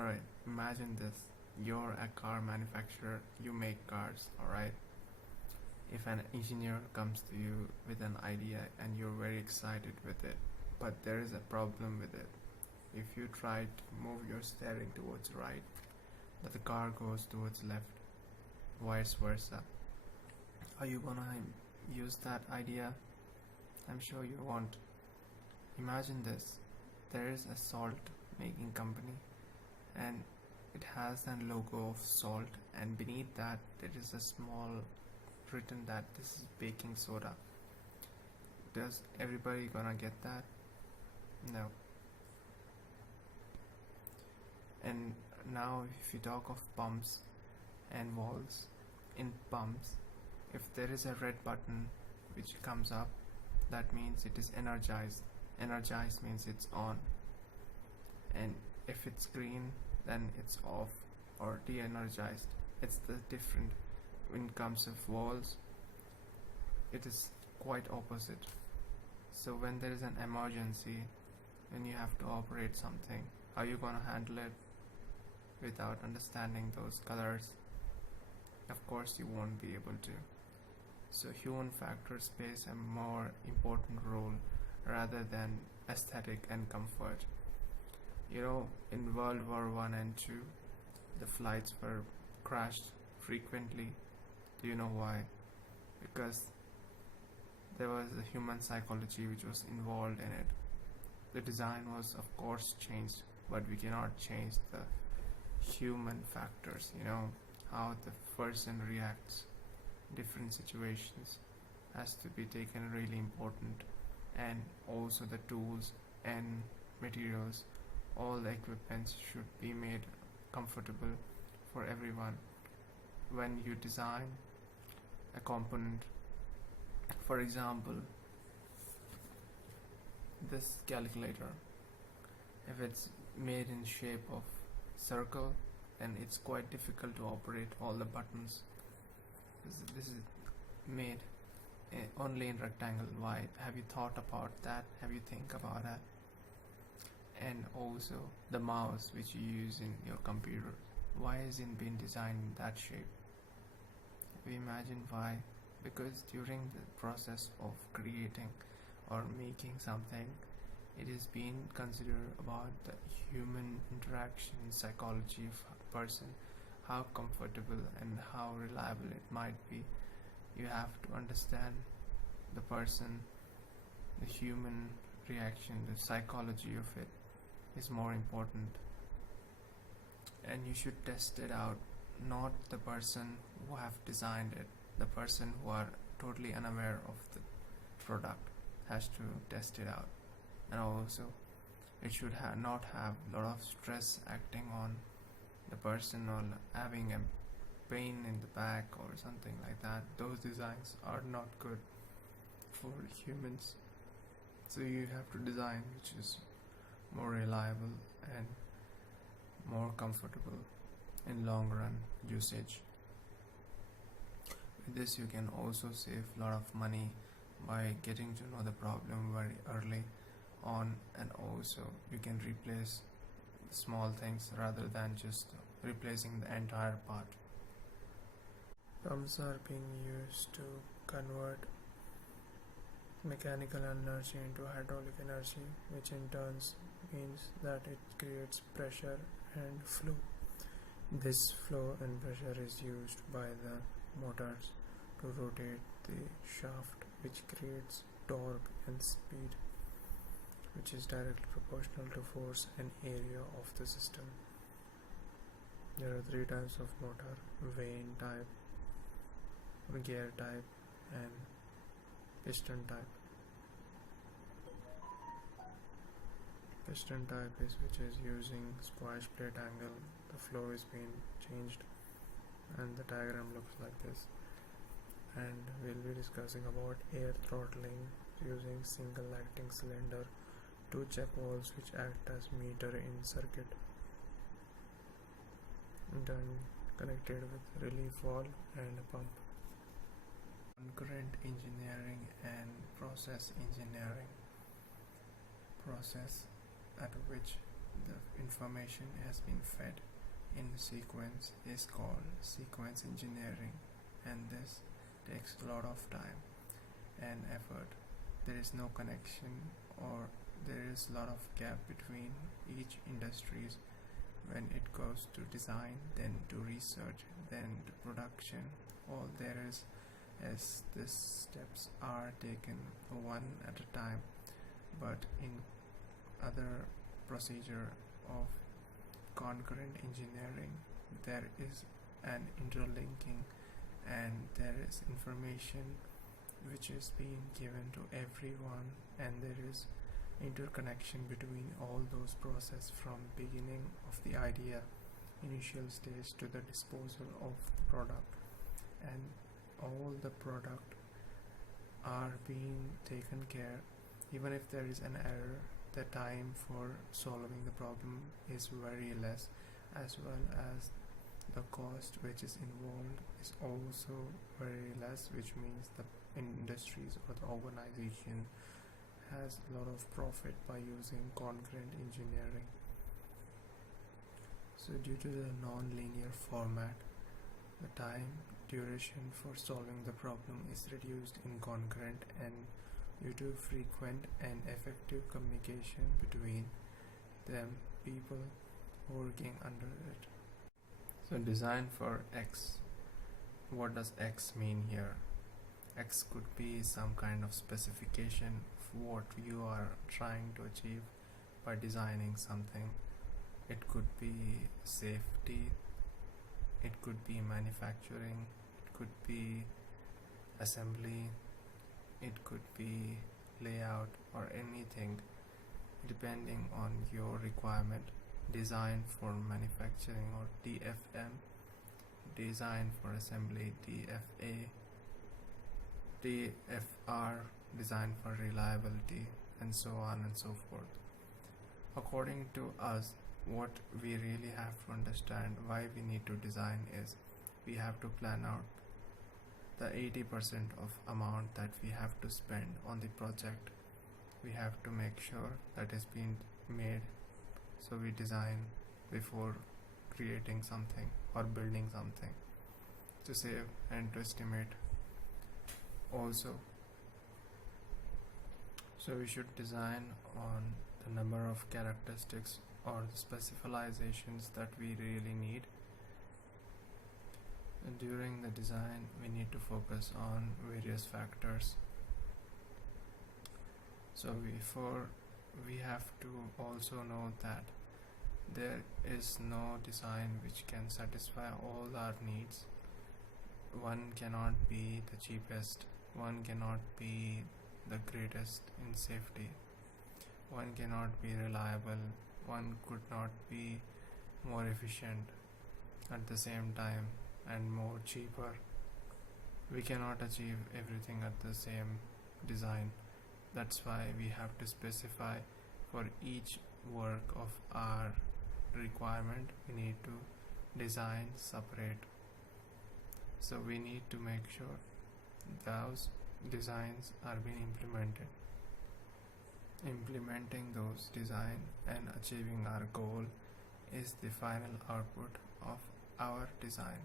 Alright, imagine this. You're a car manufacturer, you make cars, alright? If an engineer comes to you with an idea and you're very excited with it, but there is a problem with it. If you try to move your steering towards right, but the car goes towards left, vice versa. Are you gonna use that idea? I'm sure you won't. Imagine this. There is a salt making company and it has a logo of salt, and beneath that there is a small written that this is baking soda. Does everybody gonna get that? No. And now if you talk of pumps and valves, in pumps, if there is a red button which comes up, that means it is energized. Energized means it's on. And if it's green, then it's off or de-energized. It's the different. When it comes to valves, it is quite opposite. So when there is an emergency, when you have to operate something, how are you gonna handle it without understanding those colors? Of course you won't be able to. So human factors plays a more important role rather than aesthetic and comfort. In World War I and II, the flights were crashed frequently. Do you know why? Because there was a human psychology which was involved in it. The design was of course changed, but we cannot change the human factors, how the person reacts different situations has to be taken really important, and also the tools and materials, all the equipments should be made comfortable for everyone. When you design a component, for example this calculator, if it's made in shape of circle, then it's quite difficult to operate all the buttons. This is made only in rectangle. Why? Have you thought about that? Have you think about that? And also the mouse which you use in your computer, why is it been designed in that shape? We imagine why. Because during the process of creating or making something, it is being considered about the human interaction, psychology of a person, how comfortable and how reliable it might be. You have to understand the person, the human reaction, the psychology of it is more important. And you should test it out, not the person who have designed it. The person who are totally unaware of the product has to test it out. And also it should not have a lot of stress acting on the person or having a pain in the back or something like that. Those designs are not good for humans. So you have to design which is more reliable and more comfortable in long run usage. With this you can also save a lot of money by getting to know the problem very early on, and also you can replace small things rather than just replacing the entire part. Pumps are being used to convert mechanical energy into hydraulic energy, which in turn means that it creates pressure and flow. This flow and pressure is used by the motors to rotate the shaft, which creates torque and speed, which is directly proportional to force and area of the system. There are 3 types of motor: vane type, gear type, and piston type. Piston type is which is using squash plate angle. The flow is being changed, and the diagram looks like this. And we'll be discussing about air throttling using single acting cylinder, 2 check valves which act as meter in circuit, then connected with relief valve and a pump. Concurrent engineering and process engineering. Process at which the information has been fed in sequence is called sequence engineering, and this takes a lot of time and effort. There is no connection, or there is a lot of gap between each industries when it goes to design, then to research, then to production. All there is these steps are taken one at a time, but in other procedure of concurrent engineering there is an interlinking, and there is information which is being given to everyone, and there is interconnection between all those process from beginning of the idea, initial stage, to the disposal of the product, and all the product are being taken care. Even if there is an error, the time for solving the problem is very less, as well as the cost which is involved is also very less, which means the industries or the organization has a lot of profit by using concurrent engineering. So due to the non-linear format, the time duration for solving the problem is reduced in concurrent, and due to frequent and effective communication between them, people working under it. So design for X. What does X mean here? X could be some kind of specification of what you are trying to achieve by designing something. It could be safety, it could be manufacturing, it could be assembly, it could be layout, or anything depending on your requirement. Design for manufacturing, or DFM, design for assembly, DFA, DFR, design for reliability, and so on and so forth. According to us, what we really have to understand why we need to design is we have to plan out the 80% of amount that we have to spend on the project. We have to make sure that is being made. So we design before creating something or building something to save and to estimate also. So we should design on the number of characteristics or the specializations that we really need. And during the design, we need to focus on various factors. So before, we have to also know that there is no design which can satisfy all our needs. One cannot be the cheapest, one cannot be the greatest in safety, one cannot be reliable, one could not be more efficient at the same time and more cheaper. We cannot achieve everything at the same design. That's why we have to specify for each work of our requirement. We need to design separate. So we need to make sure those designs are being implemented. Implementing those designs and achieving our goal is the final output of our design.